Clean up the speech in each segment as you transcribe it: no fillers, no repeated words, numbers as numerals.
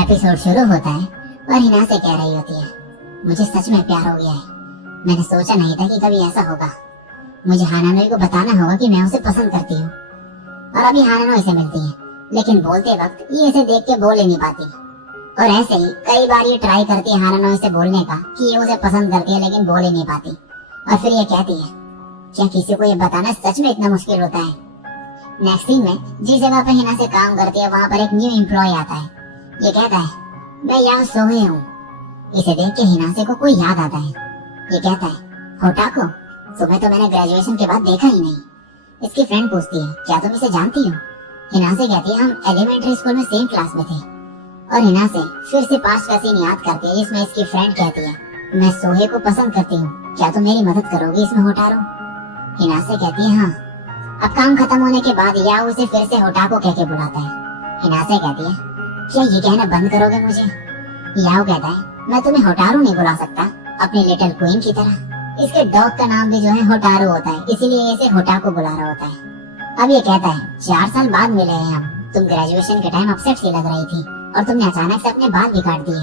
Episode शुरू होता है और हिना से कह रही होती है, मुझे सच में प्यार हो गया है। मैंने सोचा नहीं था कि कभी ऐसा होगा। मुझे हानानोई को बताना होगा कि मैं उसे पसंद करती हूँ। और अभी हानानोई से मिलती है, लेकिन बोलते वक्त ये इसे देख के बोल ही नहीं पाती। और ऐसे ही कई बार ये ट्राई करती है हानानोई से बोलने का कि ये उसे पसंद करती है, लेकिन बोल ही नहीं पाती। और फिर ये कहती है, क्या किसी को ये बताना सच में इतना मुश्किल होता है? नेक्स्ट सीन में जिस जगह पर हिना से काम करती है वहाँ पर एक न्यू एम्प्लॉय आता है। ये कहता है, मैं यहाँ सोए हूँ। इसे देख के हिनासे को कोई याद आता है। ये कहता है, होटाको, तुम्हें तो मैंने ग्रेजुएशन के बाद देखा ही नहीं। इसकी फ्रेंड पूछती है, क्या तुम इसे जानती हो? हिनासे कहती है, हम एलिमेंट्री स्कूल में सेम क्लास में थे। और हिनासे फिर से पास्ट का सीन याद करती है जिसमें इसकी फ्रेंड कहती है, मैं सोहे को पसंद करती हूँ, क्या तुम मेरी मदद करोगी इसमें होटारो? हिनासे कहती है, हाँ। अब काम खत्म होने के बाद याओ उसे फिर से होटाको कह के बुलाता है। हिनासे कहती है, क्या ये कहना बंद करोगे मुझे? याओ कहता है, मैं तुम्हें होटारो नहीं बुला सकता, अपनी लिटिल क्वीन की तरह। इसके डॉग का नाम भी जो है होटारो होता है, इसीलिए इसे होटाको बुला रहा होता है। अब ये कहता है, 4 साल बाद मिले हैं हम। तुम ग्रेजुएशन के टाइम अपसेट सी लग रही थी और तुमने अचानक से अपने बाल भी काट दिए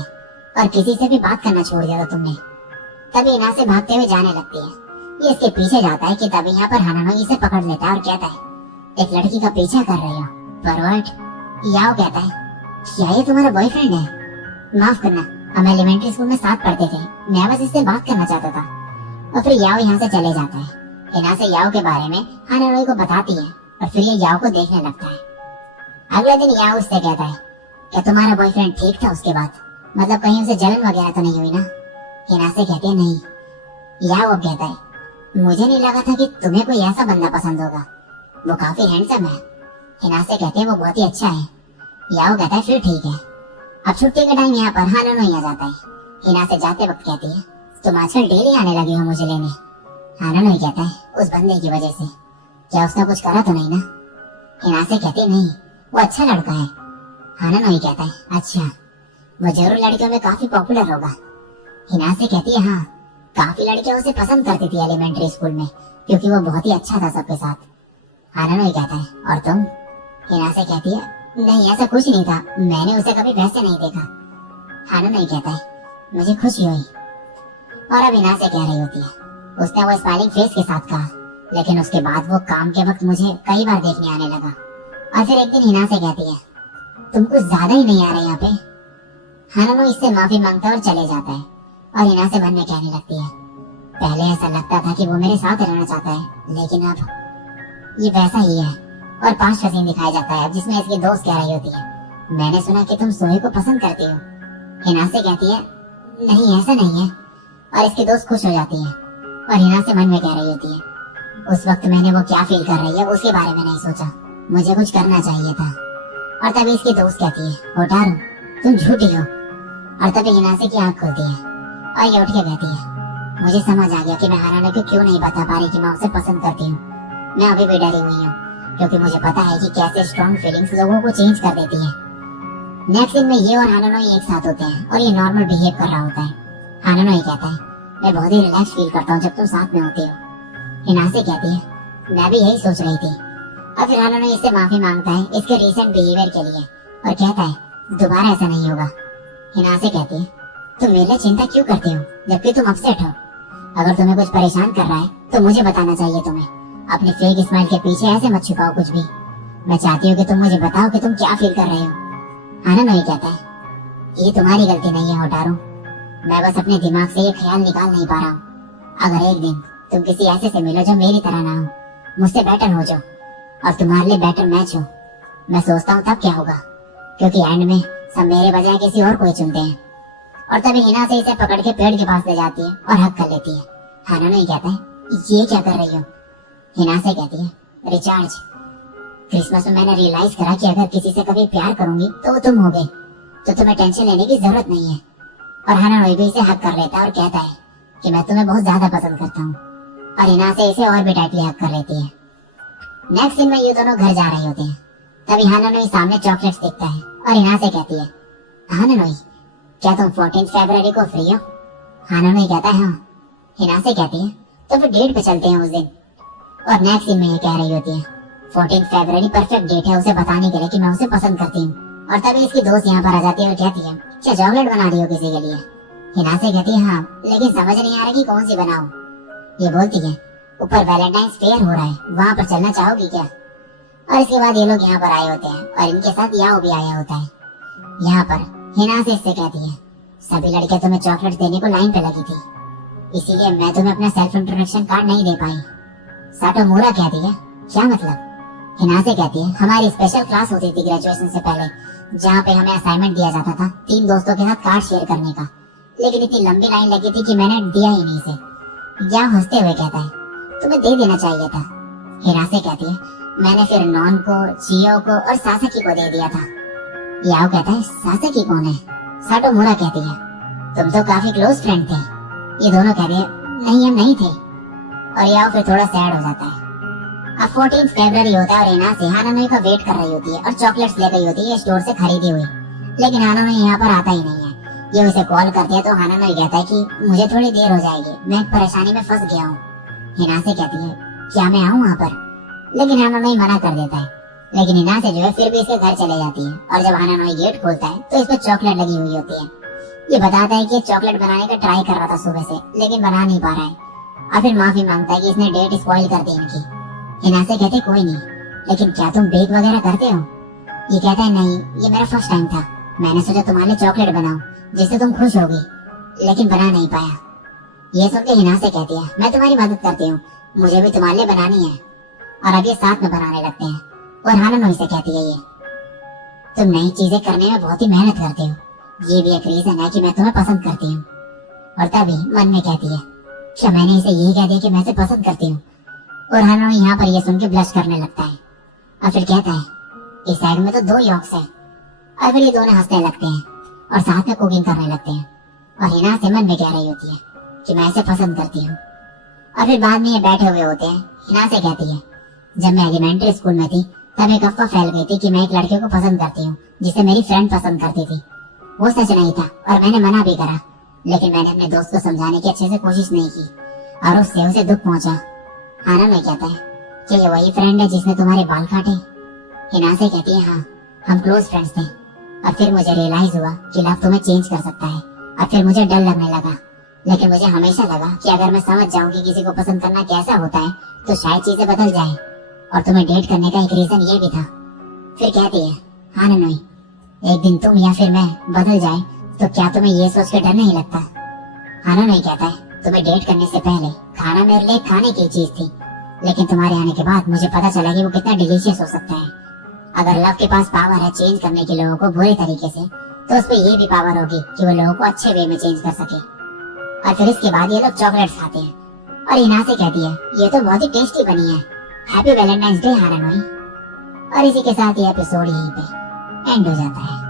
और किसी से भी बात करना छोड़ दिया था तुमने। तभी हिना से भागते हुए जाने लगती है। ये इसके पीछे जाता है कि तभी यहाँ पर हानानोई इसे पकड़ लेता है और कहता है, एक लड़की का पीछा कर रही हो परवर्ट? याओ कहता है, क्या ये तुम्हारा बॉयफ्रेंड है? माफ करना, हम एलिमेंट्री स्कूल में साथ पढ़ते थे, मैं बस इससे बात करना चाहता था। और फिर याओ यहाँ से चले जाता है। हिना से याओ के बारे में हानानोई को बताती है और फिर ये याओ को देखने लगता है। अगले दिन याओ उससे कहता है, क्या तुम्हारा बॉयफ्रेंड ठीक था उसके बाद? मतलब कहीं उसे जलन वगैरह तो नहीं हुई ना? हिना से कहती है, नहीं। याओ अब कहता है, मुझे नहीं लगा था कि तुम्हें कोई ऐसा बंदा पसंद होगा, वो काफी हैंडसम है। हिना से कहते हैं, वो बहुत ही अच्छा है। याओ कहता है, फिर ठीक है। अब छुट्टी के टाइम यहाँ पर हानानोई आ जाता है। हिना से जाते वक्त कहती है, तुम आजकल डेली आने लगे हो मुझे लेने। हानानोई कहता है, उस बंदे की वजह से। क्या उसने कुछ करा तो नहीं ना? हिना से कहती है, नहीं, वो अच्छा लड़का है। हानानोई कहता है, अच्छा, वो जरूर लड़कियों में काफी पॉपुलर होगा। हिना से कहती है, हाँ, काफी लड़कियां उसे पसंद करती थी एलिमेंट्री स्कूल में, क्योंकि वो बहुत ही अच्छा था सबके साथ। हानानोई कहता है, और तुम? हिना से कहती है, नहीं, ऐसा कुछ नहीं था, मैंने उसे कभी वैसे नहीं देखा। हानानोई कहता है, मुझे खुशी हुई। और अब हिना से कह रही होती है, उसने वो स्माइलिंग फेस के साथ कहा, लेकिन उसके बाद वो काम के वक्त मुझे कई बार देखने आने लगा। और फिर एक दिन हिना से कहती है, तुम कुछ ज्यादा ही नहीं आ रहे यहाँ पे। हानानोई इससे माफी मांगता है और चले जाता है। और हिना से मन में कहने लगती है, पहले ऐसा लगता था कि वो मेरे साथ रहना चाहता है, लेकिन अब ये वैसा ही है। और पास्ट का सीन दिखाया जाता है जिसमें इसकी दोस्त कह रही होती है, मैंने सुना कि तुम सोहे को पसंद करती हो। हिना से कहती है, नहीं, ऐसा नहीं है। और इसकी दोस्त खुश हो जाती है। और हिना से मन में कह रही होती है, उस वक्त मैंने वो क्या फील कर रही है उसके बारे में नहीं सोचा, मुझे कुछ करना चाहिए था। और तभी इसकी दोस्त कहती है, होटारो, तुम झूठी हो। और तभी हिना से की आंख खुलती है और ये उठ के कहती है, मुझे समझ आ गया कि मैं हानानोई को क्यों नहीं बता पा रही कि मैं उसे पसंद करती हूँ। मैं अभी भी डरी हुई हूँ, क्योंकि मुझे पता है कि कैसे स्ट्रॉन्ग फीलिंग्स लोगों को चेंज कर देती है। नेक्स्ट दिन में ये और हानानोई एक साथ होते हैं और ये नॉर्मल बिहेव कर रहा होता है। हानानोई कहता है, मैं बहुत ही रिलैक्स फील करता हूँ जब तुम साथ में होती हो। हिना से कहती है, मैं भी यही सोच रही थी। और फिर हानानोई इससे माफी मांगता है इसके रिसेंट बिहेवियर के लिए और कहता है, दोबारा ऐसा नहीं होगा। हिना से कहती है, तुम मेरे लिए चिंता क्यों करती हो जबकि तुम अपसेट हो? अगर तुम्हें कुछ परेशान कर रहा है तो मुझे बताना चाहिए तुम्हें। अपनी फेक स्माइल के पीछे ऐसे मत छुपाओ कुछ भी। मैं चाहती हूँ कि तुम मुझे बताओ कि तुम क्या फील कर रहे हो। हानानोई कहता है, ये तुम्हारी गलती नहीं है होटारो, मैं बस अपने दिमाग से ये ख्याल निकाल नहीं पा रहा हूँ। अगर एक दिन तुम किसी ऐसे से मिलो जो मेरी तरह ना हो, मुझसे बेटर हो जाओ और तुम्हारे लिए बेटर मैच हो, मैं सोचता हूँ तब क्या होगा, क्योंकि एंड में सब मेरे बजाय किसी और को ही चुनते हैं। और तभी हिना से इसे पकड़ के पेड़ के पास ले जाती है और हक कर लेती है। हानानोई कहता है, ये क्या कर रही हो? हिना से कहती है, रिचार्ज, क्रिसमस में मैंने रियलाइज करा कि अगर किसी से कभी प्यार करूंगी तो वो तुम होगे, तो तुम्हें टेंशन लेने की जरूरत नहीं है। और हानानोई भी इसे हक कर लेता है और कहता है कि मैं तुम्हें बहुत ज्यादा पसंद करता हूँ। और हिना से इसे और भी टाइटली हक कर लेती है। नेक्स्ट दिन में ये दोनों घर जा रहे होते हैं। तभी हानानोई सामने चॉकलेट्स देखता है और हिना से कहती है, हानानोई, क्या तुम 14 फरवरी को फ्री हो? हानानोई कहता है, हाँ। हिना से कहती है, तो फिर डेट पे चलते हैं उस दिन। और नेक्स्ट दिन में ये कह रही होती है, 14 फरवरी परफेक्ट डेट है उसे बताने के लिए कि मैं उसे पसंद करती हूँ। और तभी इसकी दोस्त यहाँ पर आ जाती है और कहती है क्या चॉकलेट बना रही हो किसी के लिए। हिना से कहती है हाँ, लेकिन समझ नहीं आ रहा कि कौन सी बनाऊं। ये बोलती है ऊपर वैलेंटाइंस फेयर हो रहा है, वहाँ पर चलना चाहोगी क्या। और इसके बाद ये लोग यहाँ पर आए होते हैं और इनके साथ याओ भी आया होता है। यहाँ पर हिना से इससे कहती है सभी लड़कियां तुम्हें चॉकलेट देने को लाइन पे लगी थी, इसीलिए मैं तुम्हें अपना सेल्फ इंट्रोडक्शन कार्ड नहीं दे पाई। साटोमूरा कहती है क्या मतलब। हिना से कहती है हमारी स्पेशल क्लास होती थी ग्रेजुएशन से पहले, जहाँ पे हमें असाइनमेंट दिया जाता था 3 दोस्तों के साथ कार्ड शेयर करने का, लेकिन इतनी लंबी लाइन लगी थी कि मैंने दिया ही नहीं इसे। या हंसते हुए कहता है तुम्हें दे देना चाहिए था। हिना से कहती है मैंने फिर नॉन को, चियो को और सासाकी को दे दिया था। याओ कहता है सासाकी कौन है। साटोमूरा कहती है तुम तो काफी क्लोज फ्रेंड थे। ये दोनों कहते हैं नहीं हम नहीं थे। और याओ फिर थोड़ा सैड हो जाता है। अब 14 फरवरी होता है और हिना से हानानोई का वेट कर रही होती है और चॉकलेट्स ले गई होती है स्टोर से खरीदी हुई, लेकिन हानानोई यहाँ पर आता ही नहीं है। ये उसे कॉल करती है तो हानानोई कहता है कि मुझे थोड़ी देर हो जाएगी, मैं एक परेशानी में फंस गया हूँ। हिना से कहती है क्या मैं आऊँ वहाँ पर, लेकिन हानानोई मना कर देता है। लेकिन हिना से जो है फिर भी इसके घर चले जाती है और जब हानानोई गेट खोलता है तो इस पर चॉकलेट लगी हुई होती है। ये बताता है कि चॉकलेट बनाने का ट्राई कर रहा था सुबह से, लेकिन बना नहीं पा रहा है और फिर माफी मांगता है कि इसने डेट स्पॉइल कर दी इनकी। हिना से कहते कोई नहीं, लेकिन क्या तुम बेक वगैरह करते हो। ये कहता है नहीं, ये मेरा फर्स्ट टाइम था, मैंने सोचा तुम्हारे लिए चॉकलेट बनाऊं जिससे तुम खुश होगी, लेकिन बना नहीं पाया। ये सुन के हिना से कहती है मैं तुम्हारी मदद करती हूँ, मुझे भी तुम्हारे लिए बनानी है। और अब ये साथ में बनाने लगते हैं और हानानोई से कहती है ये तुम नई चीजें करने में बहुत ही मेहनत करते हो, ये भी एक रीजन है कि मैं तुम्हें पसंद करती हूँ। और तभी मन में कहती है क्या मैंने इसे यही कह दिया कि मैं इसे पसंद करती हूँ। और हानानोई यहाँ पर ये सुन के ब्लश करने लगता है और फिर कहता है इस साइड में तो 2 यॉक्स है। और फिर ये दोनों हंसने लगते हैं और साथ में कुकिंग करने लगते हैं। और हिना से मन में कह रही होती है कि मैं इसे पसंद करती हूँ। और फिर बाद में ये बैठे हुए होते हैं। हिना से कहती है जब मैं एलिमेंट्री स्कूल में थी तब एक अफवाह फैल गई थी कि मैं एक लड़के को पसंद करती हूँ जिसे मेरी फ्रेंड पसंद करती थी। वो सच नहीं था और मैंने मना भी करा, लेकिन मैंने अपने दोस्त को समझाने की अच्छे से कोशिश नहीं की और उससे उसे दुख पहुंचा। हानानोई कहता है कि ये वही फ्रेंड है जिसने तुम्हारे बाल काटे। हिना से कहती है हाँ, हम क्लोज फ्रेंड्स थे और फिर मुझे रियलाइज हुआ कि लव तुम्हें चेंज कर सकता है और फिर मुझे डर लगने लगा, लेकिन मुझे हमेशा लगा कि अगर मैं समझ जाऊं कि किसी को पसंद करना कैसा होता है तो शायद चीजें बदल जाए। और तुम्हें डेट करने का एक रीजन ये भी था। फिर कहती है हानानोई एक दिन तुम या फिर मैं बदल जाए तो क्या तुम्हें ये सोच के डर नहीं लगता। हानानोई कहता है तुम्हें डेट करने से पहले खाना मेरे लिए खाने की चीज थी, लेकिन तुम्हारे आने के बाद मुझे पता चला कि वो कितना डिलीशियस हो सकता है। अगर लव के पास पावर है चेंज करने के लोगों को बुरे तरीके से, तो उस पर ये भी पावर होगी कि वो लोगों को अच्छे वे में चेंज कर सके। और फिर इसके बाद ये लोग चॉकलेट्स खाते हैं और हिना से कहती है ये तो बहुत ही टेस्टी बनी है, हैप्पी वैलेंटाइंस डे हानानोई। और इसी के साथ ये एपिसोड यहीं पे एंड हो जाता है।